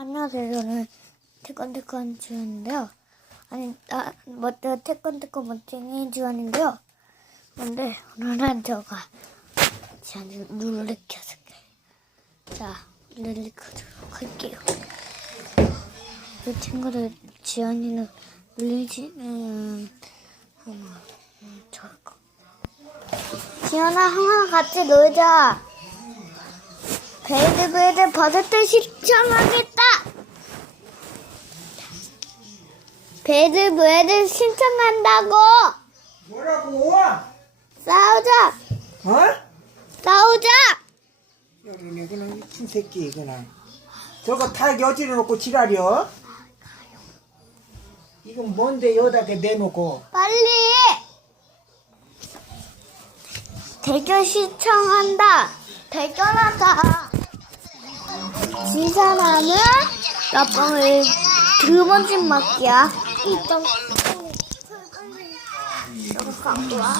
안녕하세요. 저는 태권태권 지원인데요. 아니, 아, 먼저 태권태권 멋쟁이 지원인데요. 근데 오늘은 저가 지원을 놀래켜줄게. 자, 놀래켜주도록 할게요. 그 친구들 지원이는 놀리지, 음, 음, 음, 저거. 지원아, 항상 같이 놀자. 베이드 버섯을 신청하겠다. 베이드 신청한다고. 뭐라고? 싸우자. 어? 싸우자. 여기는 그냥 미친 새끼 그냥 저거 다 여지를 놓고 지랄이여? 이건 뭔데 여다게 내놓고 빨리. 대결 신청한다. 대결하자. 진 사람은 나빵을 두 번쯤 맞기야. 일단 이거 갖고 와.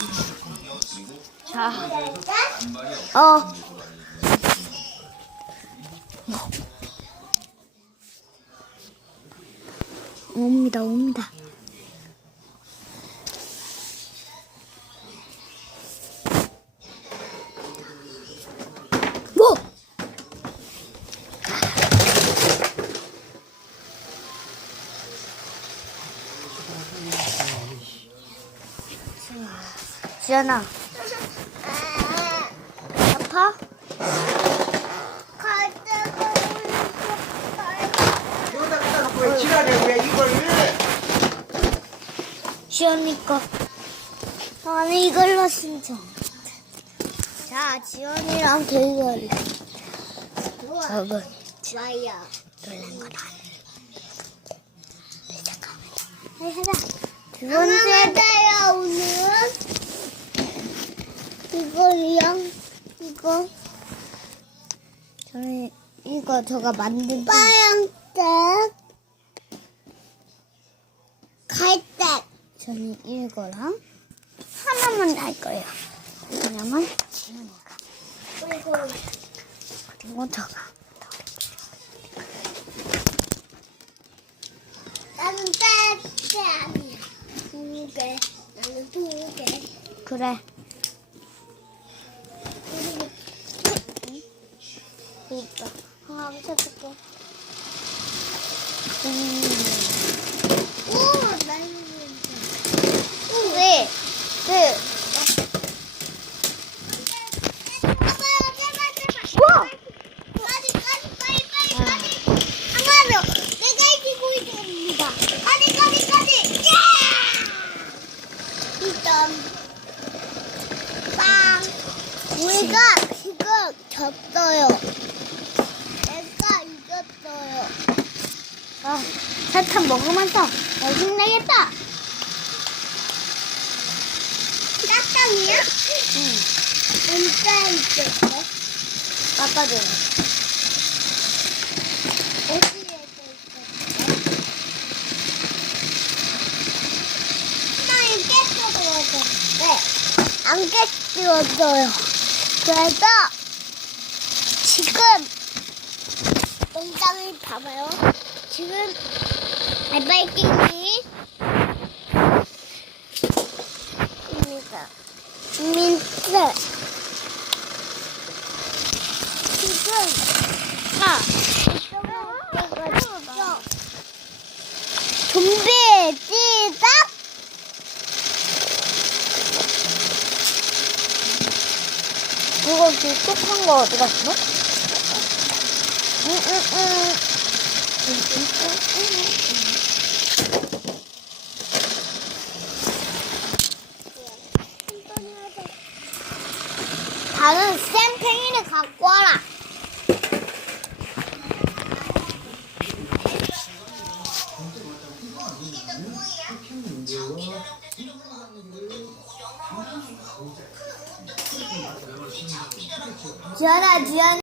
자, 어. 옵니다, 옵니다. 뭐? 지연아. 아파? 여다 갖다 놓고 왜 지랄이야 왜 이걸 지연이 거. 아니, 이걸로 신청. 자, 지연이랑 대결. 저거. 좋아요. 놀란 건 아니에요. 잠깐만요. 네, 해라. 두 번째. 맞아요 오늘 이거랑 이거? 저는 이거 저가 만든 빨간색. 갈색. 저는 이거랑 하나만 할 거예요. 왜냐면 지연이가 그리고 그리고 저가 나는 빼빼 아니야. 두 개. 나는 두 개. 그래. 붙여줄게. 음. 오 나는 왜? 우리가 지금 졌어요 내가 이겼어요 아, 사탕 먹으면서 나 힘내겠다. 짝짱이야? 응 언제 있겠어? 아빠 줘. 어디에 있겠어? 땅이 깨뜨려져 네, 안 깨뜨려져요 그래서 지금 농장을 봐봐요 지금 알바이킹이 입니다 민트 지금 아, 준비 시작 그거 그 톡한 거 어디 갔어? 응, 응, 응. 다른 샘팽이를 갖고 와라. 지연아, 지연